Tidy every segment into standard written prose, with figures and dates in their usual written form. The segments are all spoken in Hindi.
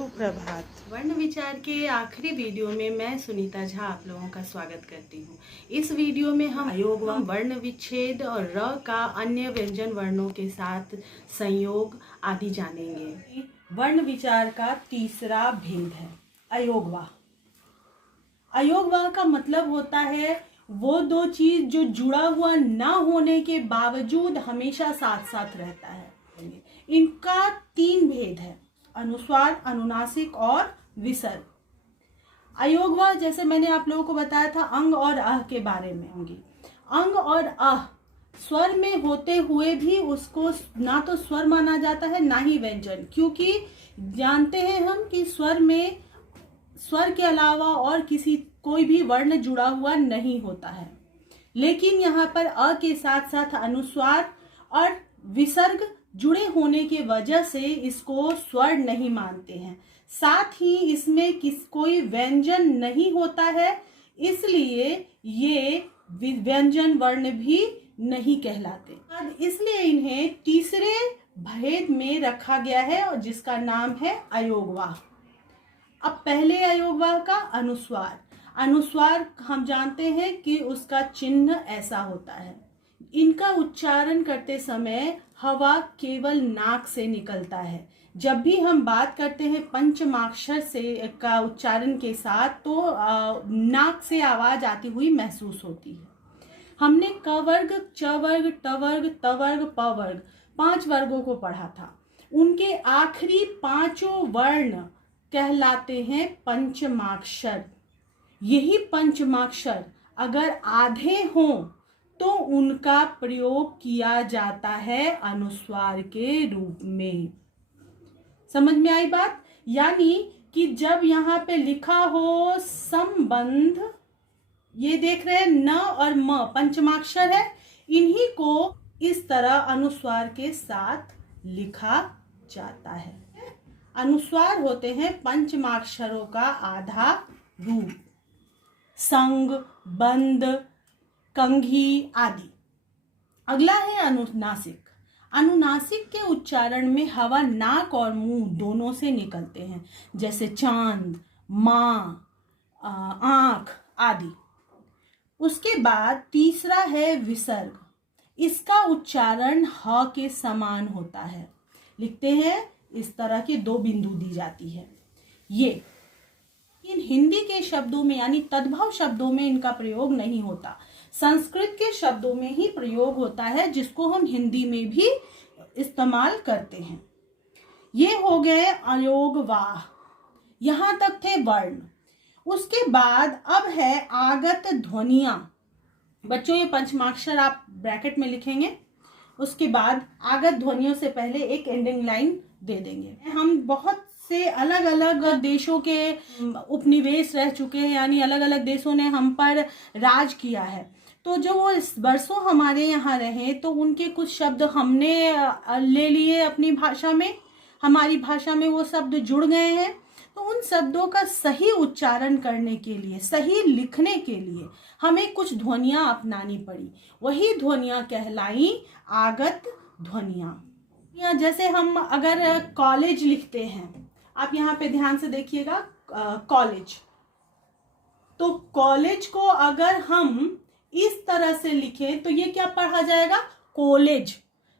सुप्रभात। वर्ण विचार के आखिरी वीडियो में मैं सुनीता झा आप लोगों का स्वागत करती हूँ। इस वीडियो में हम अयोग वर्ण विच्छेद और र का अन्य व्यंजन वर्णों के साथ संयोग आदि जानेंगे। वर्ण विचार का तीसरा भेद है अयोगवाह। अयोगवाह का मतलब होता है वो दो चीज जो जुड़ा हुआ ना होने के बावजूद हमेशा साथ साथ रहता है। इनका तीन भेद है, अनुस्वार, अनुनासिक और विसर्ग। अयोगवाह जैसे मैंने आप लोगों को बताया था अंग और अह के बारे में होंगी। अंग और अह स्वर में होते हुए भी उसको ना तो स्वर माना जाता है ना ही व्यंजन, क्योंकि जानते हैं हम कि स्वर में स्वर के अलावा और कोई भी वर्ण जुड़ा हुआ नहीं होता है। लेकिन यहाँ पर अ के साथ साथ अनुस्वार और विसर्ग जुड़े होने के वजह से इसको स्वर नहीं मानते हैं। साथ ही इसमें कोई व्यंजन नहीं होता है, इसलिए ये व्यंजन वर्ण भी नहीं कहलाते। इसलिए इन्हें तीसरे भेद में रखा गया है और जिसका नाम है अयोगवाह। अब पहले अयोगवाह का अनुस्वार। अनुस्वार हम जानते हैं कि उसका चिन्ह ऐसा होता है। इनका उच्चारण करते समय हवा केवल नाक से निकलता है। जब भी हम बात करते हैं पंचमाक्षर से का उच्चारण के साथ तो नाक से आवाज आती हुई महसूस होती है। हमने क वर्ग, च वर्ग, ट वर्ग, त वर्ग, प वर्ग 5 वर्गों को पढ़ा था। उनके आखिरी 5 वर्ण कहलाते हैं पंचमाक्षर। यही पंचमाक्षर अगर आधे हों तो उनका प्रयोग किया जाता है अनुस्वार के रूप में। समझ में आई बात? यानी कि जब यहाँ पे लिखा हो संबंध, ये देख रहे हैं न और म पंचमाक्षर है, इन्हीं को इस तरह अनुस्वार के साथ लिखा जाता है। अनुस्वार होते हैं पंचमाक्षरों का आधा रूप, संग, बंद, कंघी आदि। अगला है अनुनासिक। अनुनासिक के उच्चारण में हवा नाक और मुंह दोनों से निकलते हैं, जैसे चांद, माँ, आंख आदि। उसके बाद तीसरा है विसर्ग। इसका उच्चारण ह के समान होता है। लिखते हैं इस तरह के 2 बिंदु दी जाती है। ये इन हिंदी के शब्दों में यानी तद्भव शब्दों में इनका प्रयोग नहीं होता। संस्कृत के शब्दों में ही प्रयोग होता है, जिसको हम हिंदी में भी इस्तेमाल करते हैं। ये हो गए अयोगवाह। यहाँ तक थे वर्ण। उसके बाद अब है आगत ध्वनियां। बच्चों ये पंचमाक्षर आप ब्रैकेट में लिखेंगे। उसके बाद आगत ध्वनियों से पहले एक एंडिंग लाइन दे देंगे। हम बहुत से अलग अलग देशों के उपनिवेश रह चुके हैं, यानी अलग अलग देशों ने हम पर राज किया है। तो जो वो वर्षों हमारे यहाँ रहे तो उनके कुछ शब्द हमने ले लिए अपनी भाषा में, हमारी भाषा में वो शब्द जुड़ गए हैं। तो उन शब्दों का सही उच्चारण करने के लिए, सही लिखने के लिए हमें कुछ ध्वनियां अपनानी पड़ी। वही ध्वनियां कहलाई आगत ध्वनियां। जैसे हम अगर कॉलेज लिखते हैं, आप यहाँ पे ध्यान से देखिएगा, कॉलेज, तो कॉलेज को अगर हम इस तरह से लिखें तो ये क्या पढ़ा जाएगा? कॉलेज।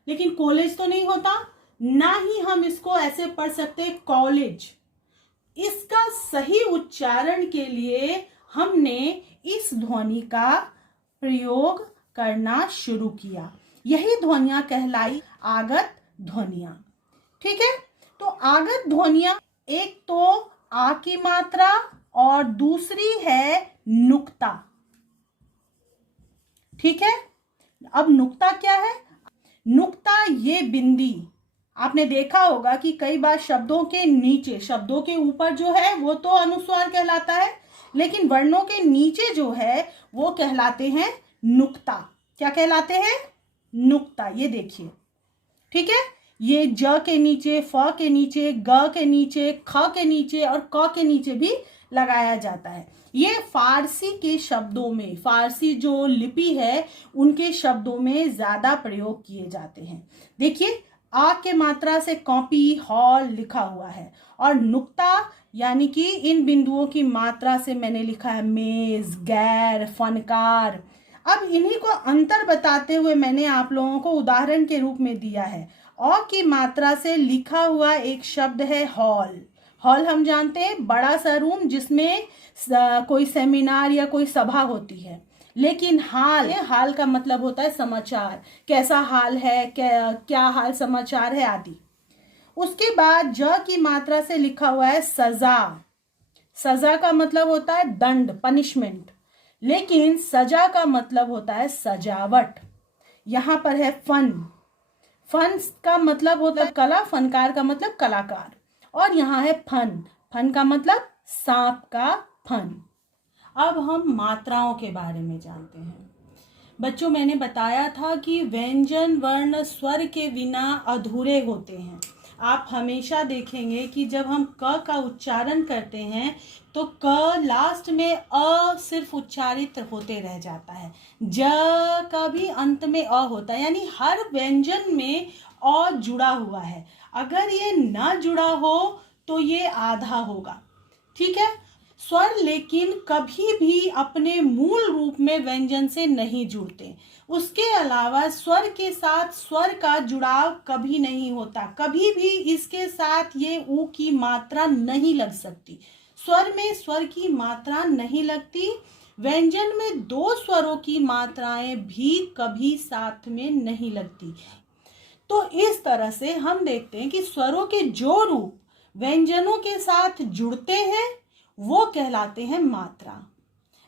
लेकिन कॉलेज तो नहीं होता, ना ही हम इसको ऐसे पढ़ सकते कॉलेज। इसका सही उच्चारण के लिए हमने इस ध्वनि का प्रयोग करना शुरू किया। यही ध्वनियां कहलाई आगत ध्वनियां। ठीक है, तो आगत ध्वनियां एक तो आ की मात्रा और दूसरी है नुक्ता। ठीक है, अब नुक्ता क्या है? नुक्ता ये बिंदी। आपने देखा होगा कि कई बार शब्दों के नीचे, शब्दों के ऊपर जो है वो तो अनुस्वार कहलाता है, लेकिन वर्णों के नीचे जो है वो कहलाते हैं नुक्ता। क्या कहलाते हैं? नुक्ता। ये देखिए, ठीक है, ये ज के नीचे, फ के नीचे, ग के नीचे, ख के नीचे और क के नीचे भी लगाया जाता है। ये फारसी के शब्दों में, फारसी जो लिपि है उनके शब्दों में ज्यादा प्रयोग किए जाते हैं। देखिए आ के मात्रा से कॉपी हॉल लिखा हुआ है, और नुक्ता यानी कि इन बिंदुओं की मात्रा से मैंने लिखा है मेज, गैर, फनकार। अब इन्हीं को अंतर बताते हुए मैंने आप लोगों को उदाहरण के रूप में दिया है। अ की मात्रा से लिखा हुआ एक शब्द है हॉल। हॉल हम जानते हैं बड़ा सा रूम जिसमें कोई सेमिनार या कोई सभा होती है। लेकिन हाल का मतलब होता है समाचार, कैसा हाल है, क्या हाल समाचार है आदि। उसके बाद ज की मात्रा से लिखा हुआ है सजा। सजा का मतलब होता है दंड, पनिशमेंट, लेकिन सजा का मतलब होता है सजावट। यहां पर है फन। फन का मतलब होता है कला, फनकार का मतलब कलाकार, और यहाँ है फन। फन का मतलब सांप का फन। अब हम मात्राओं के बारे में जानते हैं। बच्चों, मैंने बताया था कि व्यंजन वर्ण स्वर के बिना अधूरे होते हैं। आप हमेशा देखेंगे कि जब हम क का उच्चारण करते हैं तो क लास्ट में अ सिर्फ उच्चारित होते रह जाता है। ज का भी अंत में अ होता है, यानी हर व्यंजन में अ जुड़ा हुआ है। अगर ये न जुड़ा हो तो ये आधा होगा, ठीक है। स्वर लेकिन कभी भी अपने मूल रूप में व्यंजन से नहीं जुड़ते। उसके अलावा स्वर के साथ स्वर का जुड़ाव कभी नहीं होता। कभी भी इसके साथ ये ऊ की मात्रा नहीं लग सकती। स्वर में स्वर की मात्रा नहीं लगती। व्यंजन में दो स्वरों की मात्राएं भी कभी साथ में नहीं लगती। तो इस तरह से हम देखते हैं कि स्वरों के जो रूप व्यंजनों के साथ जुड़ते हैं वो कहलाते हैं मात्रा।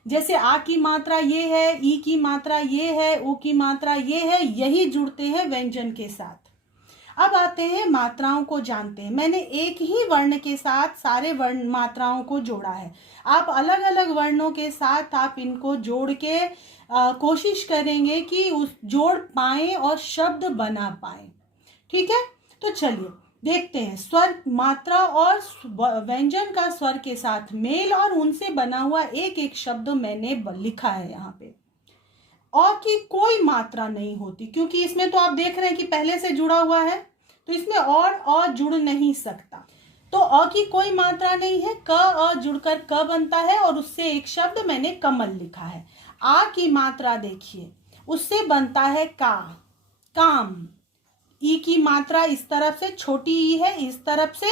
जैसे आ की मात्रा ये है, ई की मात्रा ये है, ऊ की मात्रा ये है, यही जुड़ते हैं व्यंजन के साथ। अब आते हैं मात्राओं को जानते हैं। मैंने एक ही वर्ण के साथ सारे वर्ण मात्राओं को जोड़ा है। आप अलग अलग वर्णों के साथ आप इनको जोड़ के कोशिश करेंगे कि उस जोड़ पाएं और शब्द बना पाएं, ठीक है। तो चलिए देखते हैं स्वर, मात्रा और व्यंजन का स्वर के साथ मेल और उनसे बना हुआ एक एक शब्द मैंने लिखा है यहाँ पे। अ की कोई मात्रा नहीं होती, क्योंकि इसमें तो आप देख रहे हैं कि पहले से जुड़ा हुआ है, तो इसमें और अ जुड़ नहीं सकता। तो अ की कोई मात्रा नहीं है। क अ जुड़कर क बनता है और उससे एक शब्द मैंने कमल लिखा है। आ की मात्रा देखिए, उससे बनता है का, काम। ई की मात्रा इस तरफ से छोटी ई है, इस तरफ से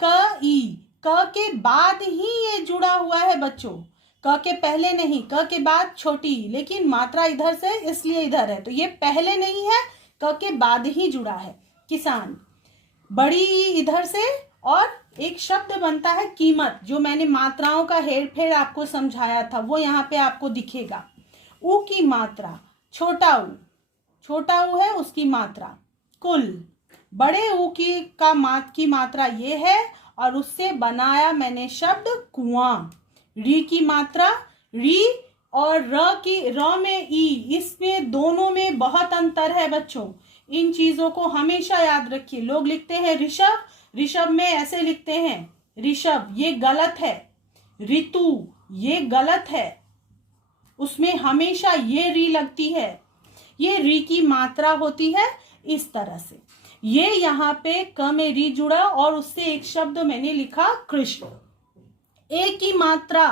क ई। क के बाद ही ये जुड़ा हुआ है बच्चों, क के पहले नहीं, क के बाद छोटी ई, लेकिन मात्रा इधर से इसलिए इधर है, तो ये पहले नहीं है, क के बाद ही जुड़ा है। किसान, बड़ी ई इधर से, और एक शब्द बनता है कीमत। जो मैंने मात्राओं का हेर फेर आपको समझाया था वो यहाँ पे आपको दिखेगा। ऊ की मात्रा छोटा ऊ है उसकी मात्रा कुल। बड़े ऊ की मात्रा ये है और उससे बनाया मैंने शब्द कुआं। री की मात्रा री, और र में ई, इसमें दोनों में बहुत अंतर है बच्चों। इन चीजों को हमेशा याद रखिए। लोग लिखते हैं ऋषभ, ऋषभ में ऐसे लिखते हैं ऋषभ, ये गलत है। ऋतु, ये गलत है, उसमें हमेशा ये री लगती है। ये री की मात्रा होती है इस तरह से। ये यहाँ पे क में री जुड़ा और उससे एक शब्द मैंने लिखा कृष्ण। ए की मात्रा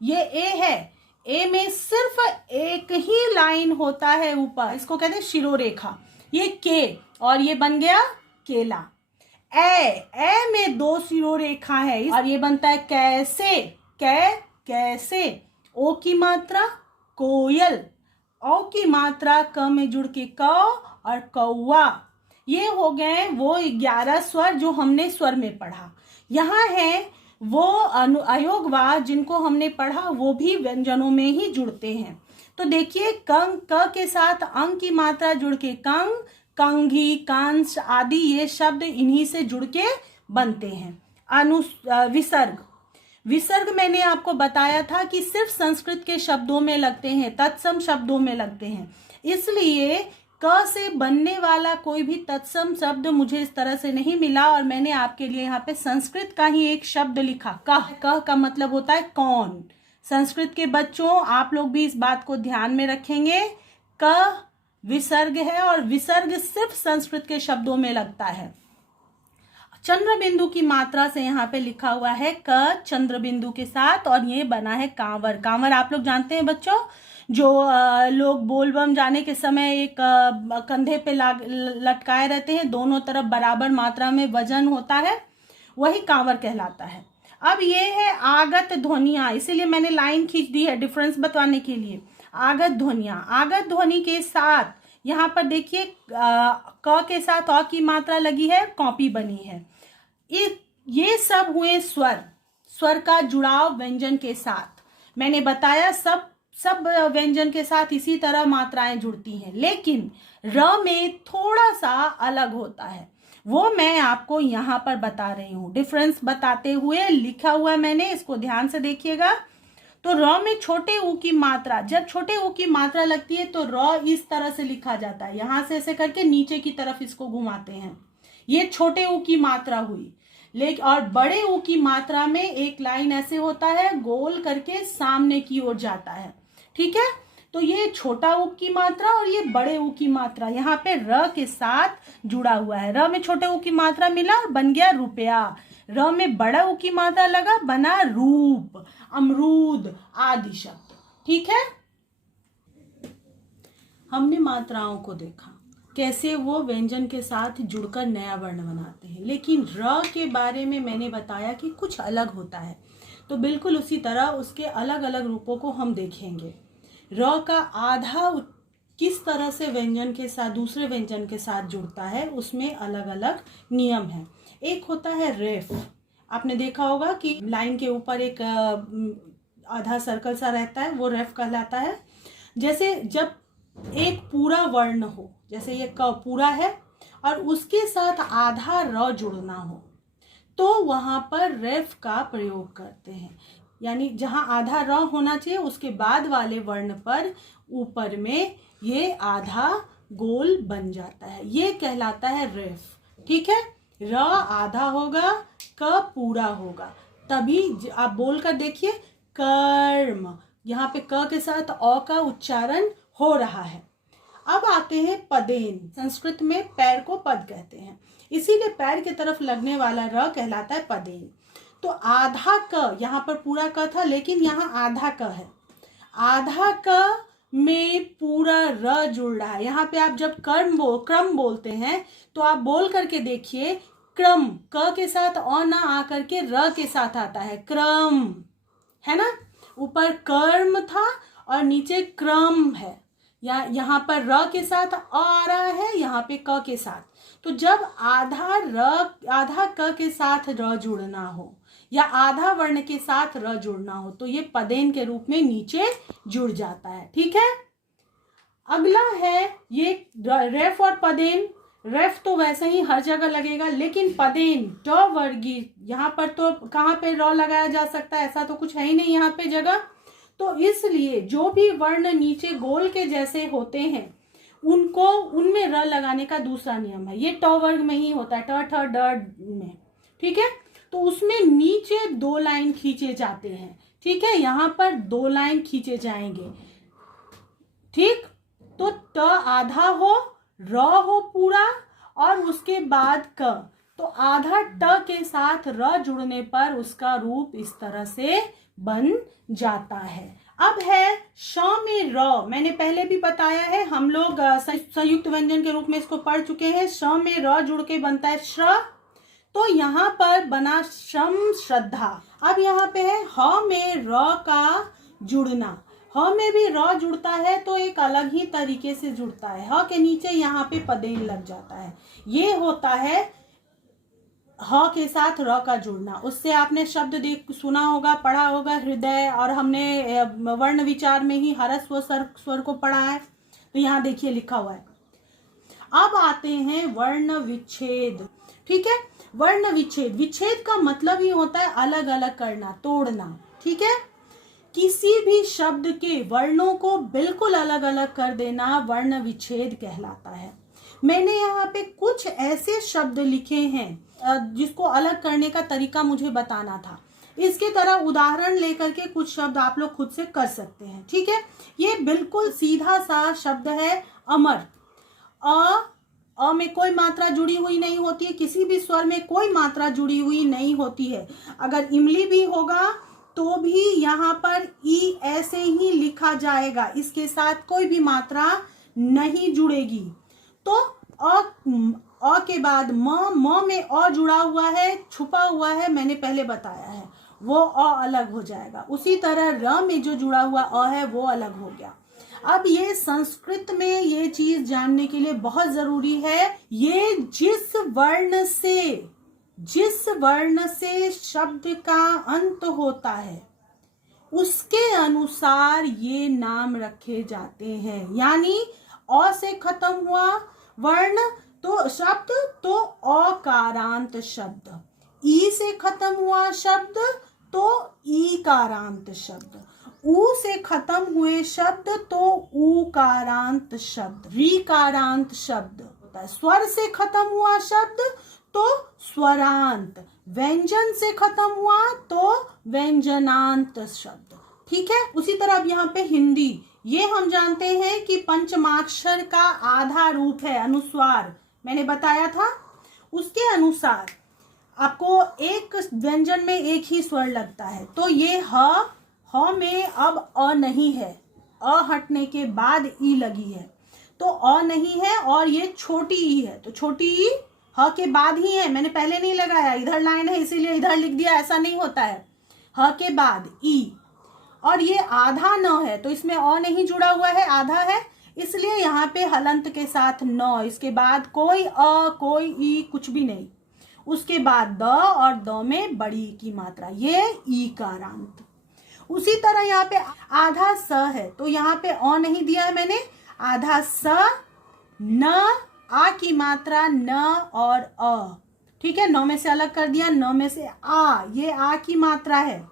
ये ए है। ए में सिर्फ एक ही लाइन होता है ऊपर, इसको कहते हैं शिरोरेखा। ये के, और ये बन गया केला। ए में दो शिरोरेखा है और ये बनता है कैसे, कैसे। ओ की मात्रा कोयल। औ की मात्रा क में जुड़ के क और कौवा। ये हो गए वो 11 स्वर जो हमने स्वर में पढ़ा। यहाँ है वो अयोगवाद जिनको हमने पढ़ा, वो भी व्यंजनों में ही जुड़ते हैं। तो देखिए कंग, क के साथ अंग की मात्रा जुड़ के कंग, कंघी, कंस आदि ये शब्द इन्हीं से जुड़ के बनते हैं। विसर्ग मैंने आपको बताया था कि सिर्फ संस्कृत के शब्दों में लगते हैं, तत्सम शब्दों में लगते हैं। इसलिए क से बनने वाला कोई भी तत्सम शब्द मुझे इस तरह से नहीं मिला और मैंने आपके लिए यहाँ पे संस्कृत का ही एक शब्द लिखा। कह का मतलब होता है कौन। संस्कृत के बच्चों, आप लोग भी इस बात को ध्यान में रखेंगे। क विसर्ग है और विसर्ग सिर्फ संस्कृत के शब्दों में लगता है। चंद्र बिंदु की मात्रा से यहाँ पे लिखा हुआ है क चंद्र बिंदु के साथ, और ये बना है कांवर। कांवर आप लोग जानते हैं बच्चों, जो लोग बोलबम जाने के समय एक कंधे पे लटकाए रहते हैं, दोनों तरफ बराबर मात्रा में वजन होता है, वही कांवर कहलाता है। अब ये है आगत ध्वनियां, इसीलिए मैंने लाइन खींच दी है डिफरेंस बताने के लिए। आगत ध्वनियां, आगत ध्वनि के साथ यहाँ पर देखिए क के साथ अ की मात्रा लगी है, कॉपी बनी है। ये सब हुए स्वर, स्वर का जुड़ाव व्यंजन के साथ। मैंने बताया सब व्यंजन के साथ इसी तरह मात्राएं जुड़ती हैं, लेकिन र में थोड़ा सा अलग होता है, वो मैं आपको यहाँ पर बता रही हूँ। डिफरेंस बताते हुए लिखा हुआ है मैंने, इसको ध्यान से देखिएगा। तो र में छोटे ऊ की मात्रा, जब छोटे ऊ की मात्रा लगती है तो र इस तरह से लिखा जाता है, यहां से ऐसे करके नीचे की तरफ इसको घुमाते हैं, ये छोटे ऊ की मात्रा हुई। लेकिन और बड़े ऊ की मात्रा में एक लाइन ऐसे होता है, गोल करके सामने की ओर जाता है, ठीक है। तो ये छोटा ऊ की मात्रा और ये बड़े ऊ की मात्रा यहाँ पे र के साथ जुड़ा हुआ है। र में छोटे ऊ की मात्रा मिला और बन गया रुपया, र में बड़ा ऊ की मात्रा लगा, बना रूप, अमरूद आदि शब्द, ठीक है। हमने मात्राओं को देखा कैसे वो व्यंजन के साथ जुड़कर नया वर्ण बनाते हैं, लेकिन र के बारे में मैंने बताया कि कुछ अलग होता है। तो बिल्कुल उसी तरह उसके अलग अलग रूपों को हम देखेंगे। र का आधा किस तरह से व्यंजन के साथ, दूसरे व्यंजन के साथ जुड़ता है, उसमें अलग अलग नियम है। एक होता है रेफ, आपने देखा होगा कि लाइन के ऊपर एक आधा सर्कल सा रहता है, वो रेफ कहलाता है। जैसे जब एक पूरा वर्ण हो, जैसे ये क पूरा है और उसके साथ आधा र जुड़ना हो, तो वहां पर रेफ का प्रयोग करते हैं। यानी जहां आधा र होना चाहिए उसके बाद वाले वर्ण पर ऊपर में ये आधा गोल बन जाता है, ये कहलाता है रेफ, ठीक है। र आधा होगा, क पूरा होगा, तभी आप बोल कर देखिए कर्म, यहाँ पे क के साथ अ का उच्चारण हो रहा है। अब आते हैं पदेन, संस्कृत में पैर को पद कहते हैं, इसीलिए पैर की तरफ लगने वाला र कहलाता है पदेन। तो आधा क, यहाँ पर पूरा क था लेकिन यहाँ आधा क है, आधा क में पूरा र जुड़ रहा है। यहाँ पे आप जब क्रम बोलते हैं तो आप बोल करके देखिए, क्रम क के साथ अ ना आकर के र के साथ आता है, क्रम, है ना। ऊपर कर्म था और नीचे क्रम है, या यहाँ पर र के साथ अ आ रहा है, यहाँ पे क के साथ। तो जब आधा क के साथ र जुड़ना हो या आधा वर्ण के साथ र जुड़ना हो तो ये पदेन के रूप में नीचे जुड़ जाता है, ठीक है। अगला है ये रेफ और पदेन। रेफ तो वैसे ही हर जगह लगेगा, लेकिन पदेन ट वर्गीय, यहाँ पर तो कहाँ पे र लगाया जा सकता है, ऐसा तो कुछ है ही नहीं यहाँ पे जगह। तो इसलिए जो भी वर्ण नीचे गोल के जैसे होते हैं उनको, उनमें र लगाने का दूसरा नियम है। ये ट वर्ग में ही होता है, ट ठ ड में, ठीक है। तो उसमें नीचे 2 लाइन खींचे जाते हैं, ठीक है, यहाँ पर 2 लाइन खींचे जाएंगे, ठीक। तो त आधा हो, र हो पूरा और उसके बाद क, तो आधा ट के साथ र जुड़ने पर उसका रूप इस तरह से बन जाता है। अब है श में र, मैंने पहले भी बताया है, हम लोग संयुक्त व्यंजन के रूप में इसको पढ़ चुके हैं। श में र जुड़ के बनता है श्र, तो यहाँ पर बना श्रम श्रद्धा। अब यहाँ पे है ह में र का जुड़ना, ह में भी र जुड़ता है तो एक अलग ही तरीके से जुड़ता है, ह के नीचे यहाँ पे पदेन लग जाता है, ये होता है ह के साथ र का जुड़ना। उससे आपने शब्द सुना होगा, पढ़ा होगा, हृदय, और हमने वर्ण विचार में ही हरस्व स्वर को पढ़ा है। तो यहाँ देखिए लिखा हुआ है। अब आते हैं वर्ण विच्छेद, ठीक है। वर्ण विच्छेद, विच्छेद का मतलब ही होता है अलग अलग करना, तोड़ना, ठीक है। किसी भी शब्द के वर्णों को बिल्कुल अलग अलग कर देना वर्ण विच्छेद कहलाता है। मैंने यहाँ पे कुछ ऐसे शब्द लिखे हैं जिसको अलग करने का तरीका मुझे बताना था। इसके तरह उदाहरण लेकर के कुछ शब्द आप लोग खुद से कर सकते हैं, ठीक है। ये बिल्कुल सीधा सा शब्द है अमर, अ में कोई मात्रा जुड़ी हुई नहीं होती है, किसी भी स्वर में कोई मात्रा जुड़ी हुई नहीं होती है। अगर इमली भी होगा तो भी यहाँ पर ई ऐसे ही लिखा जाएगा, इसके साथ कोई भी मात्रा नहीं जुड़ेगी। तो अ के बाद म में अ जुड़ा हुआ है, छुपा हुआ है, मैंने पहले बताया है, वो अ अलग हो जाएगा। उसी तरह र में जो जुड़ा हुआ अ है वो अलग हो गया। अब ये संस्कृत में ये चीज जानने के लिए बहुत जरूरी है, ये जिस वर्ण से शब्द का अंत होता है उसके अनुसार ये नाम रखे जाते हैं। यानी अ से खत्म हुआ वर्ण तो शब्द तो अकारांत शब्द, ई से खत्म हुआ शब्द तो ईकारांत शब्द, ऊ से खत्म हुए शब्द तो ऊकारांत शब्द, रीकारांत शब्द होता है। स्वर से खत्म हुआ शब्द तो स्वरांत, व्यंजन से खत्म हुआ तो व्यंजनांत शब्द। ठीक है। उसी तरह अब यहाँ पे हिंदी, ये हम जानते हैं कि पंचमाक्षर का आधा रूप है अनुस्वार, मैंने बताया था। उसके अनुसार आपको एक व्यंजन में एक ही स्वर लगता है, तो ये ह में अब अ नहीं है, अ हटने के बाद ई लगी है, तो अ नहीं है और ये छोटी ई है, तो छोटी ई ह के बाद ही है, मैंने पहले नहीं लगाया, इधर लाइन है इसीलिए इधर लिख दिया, ऐसा नहीं होता है। ह के बाद ई, और ये आधा न है तो इसमें अ नहीं जुड़ा हुआ है, आधा है, इसलिए यहाँ पे हलंत के साथ न, इसके बाद कोई अ कोई ई कुछ भी नहीं। उसके बाद द, और द में बड़ी की मात्रा, ये ईकारांत। उसी तरह यहाँ पे आधा स है तो यहाँ पे अ नहीं दिया है मैंने, आधा स, न, आ की मात्रा न और अ, ठीक है, न में से अलग कर दिया, न में से आ, ये आ की मात्रा है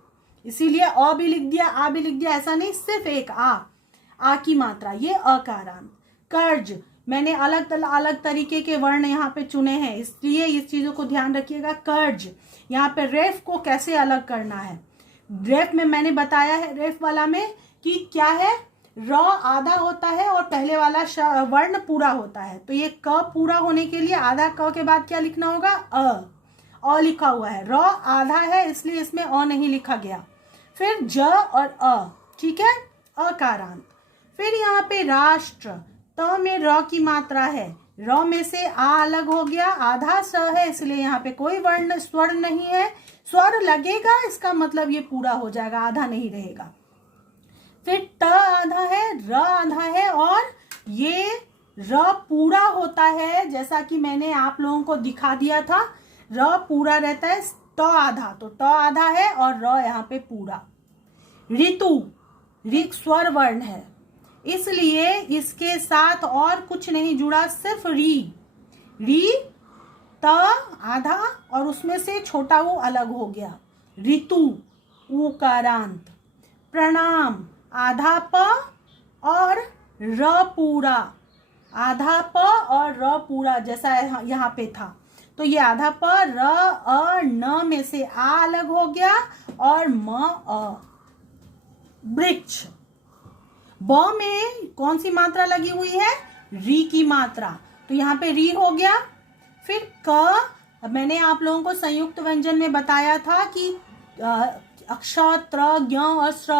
इसीलिए अ भी लिख दिया आ भी लिख दिया, ऐसा नहीं, सिर्फ एक आ की मात्रा, ये अकारांत। कर्ज, मैंने अलग तरीके के वर्ण यहाँ पे चुने हैं इसलिए इस चीजों को ध्यान रखिएगा। कर्ज, यहाँ पे रेफ को कैसे अलग करना है, रेफ में मैंने बताया है, रेफ वाला में कि क्या है, र आधा होता है और पहले वाला वर्ण पूरा होता है, तो ये क पूरा होने के लिए आधा क के बाद क्या लिखना होगा, अ लिखा हुआ है, र आधा है इसलिए इसमें अ नहीं लिखा गया। फिर ज और अ, ठीक है, अकारांत। फिर यहाँ पे राष्ट्र, त में र की मात्रा है, र में से आ अलग हो गया, आधा स है इसलिए यहाँ पे कोई वर्ण स्वर नहीं है, स्वर लगेगा इसका मतलब ये पूरा हो जाएगा, आधा नहीं रहेगा। फिर त आधा है, र आधा है, और ये र पूरा होता है जैसा कि मैंने आप लोगों को दिखा दिया था, र पूरा रहता है, त आधा, तो त आधा है और र यहाँ पे पूरा। ऋतु, ऋक स्वर वर्ण है इसलिए इसके साथ और कुछ नहीं जुड़ा, सिर्फ री त आधा और उसमें से छोटा ऊ अलग हो गया, ऋतु उकारांत। प्रणाम, आधा प और र पूरा, आधा प और र पूरा जैसा यहाँ पे था, तो ये आधा प, र अ न में से आ अलग हो गया और म अ। वृक्ष, ब में कौन सी मात्रा लगी हुई है, री की मात्रा, तो यहाँ पे री हो गया। फिर क, मैंने आप लोगों को संयुक्त व्यंजन में बताया था कि अक्ष, त्र, ज्ञ और स्र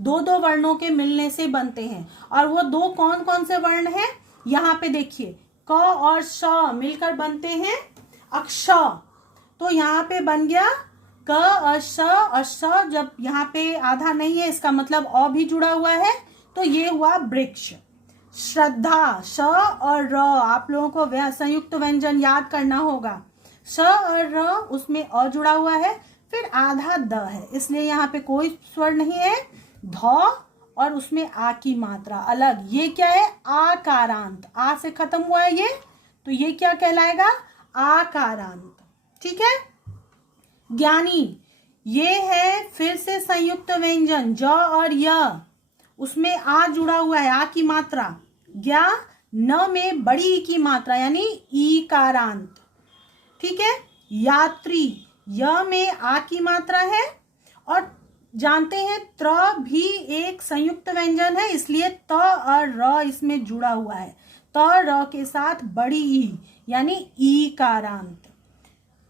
दो वर्णों के मिलने से बनते हैं, और वो दो कौन कौन से वर्ण हैं, यहाँ पे देखिए, क और श मिलकर बनते हैं अक्ष, तो यहाँ पे बन गया क और श, और श जब यहाँ पे आधा नहीं है इसका मतलब अ भी जुड़ा हुआ है, तो ये हुआ वृक्ष। श्रद्धा, श और र, आप लोगों को संयुक्त व्यंजन याद करना होगा, श और र उसमें अ जुड़ा हुआ है, फिर आधा द है इसलिए यहाँ पे कोई स्वर नहीं है, ध और उसमें आ की मात्रा अलग, ये क्या है, आकारांत, आ से खत्म हुआ है ये, तो ये क्या कहलाएगा, आकारांत। ठीक है। ज्ञानी, ये है फिर से संयुक्त व्यंजन, ज और य, उसमें आ जुड़ा हुआ है, आ की मात्रा, ज्ञा, न में बड़ी ई की मात्रा यानी ईकारांत। ठीक है। यात्री, य में आ की मात्रा है, और जानते हैं त्र भी एक संयुक्त व्यंजन है इसलिए त और र इसमें जुड़ा हुआ है, त र के साथ बड़ी ई यानी ई कारांत।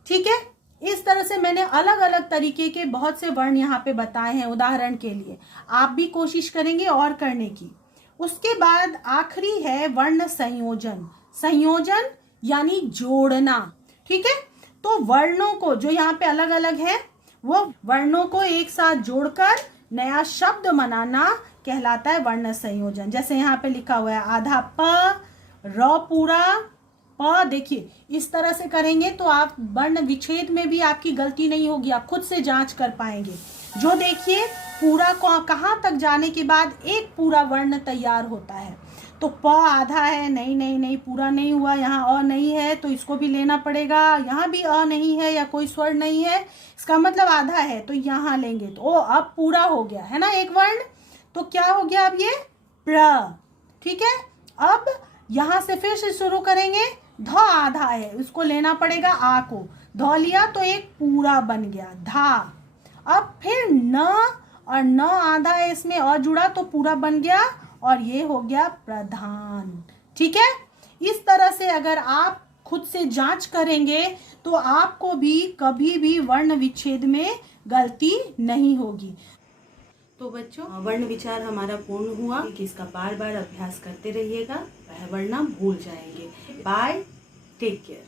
ठीक है, इस तरह से मैंने अलग अलग तरीके के बहुत से वर्ण यहाँ पे बताए हैं उदाहरण के लिए। आप भी कोशिश करेंगे और करने की। उसके बाद आखिरी है वर्ण संयोजन। संयोजन यानी जोड़ना। ठीक है, तो वर्णों को जो यहाँ पे अलग अलग है वो वर्णों को एक साथ जोड़कर नया शब्द बनाना कहलाता है वर्ण संयोजन। जैसे यहाँ पे लिखा हुआ है आधा प, र पूरा, प। देखिए इस तरह से करेंगे तो आप वर्ण विच्छेद में भी आपकी गलती नहीं होगी, आप खुद से जांच कर पाएंगे। जो देखिए पूरा कहाँ तक जाने के बाद एक पूरा वर्ण तैयार होता है। तो प आधा है, नहीं नहीं नहीं पूरा नहीं हुआ, यहाँ अ नहीं है तो इसको भी लेना पड़ेगा, यहाँ भी अ नहीं है या कोई स्वर नहीं है, इसका मतलब आधा है तो यहाँ लेंगे तो ओ अब पूरा हो गया है ना एक वर्ण। तो क्या हो गया अब ये प्र। ठीक है, अब यहाँ से फिर से शुरू करेंगे। ध आधा है, उसको लेना पड़ेगा आ को, ध लिया तो एक पूरा बन गया धा। अब फिर न, और न आधा है इसमें अ जुड़ा तो पूरा बन गया और ये हो गया प्रधान। ठीक है, इस तरह से अगर आप खुद से जांच करेंगे तो आपको भी कभी भी वर्ण विच्छेद में गलती नहीं होगी। तो बच्चों वर्ण विचार हमारा पूर्ण हुआ कि इसका बार बार अभ्यास करते रहिएगा, वह वर्ण भूल जाएंगे। Bye, take care.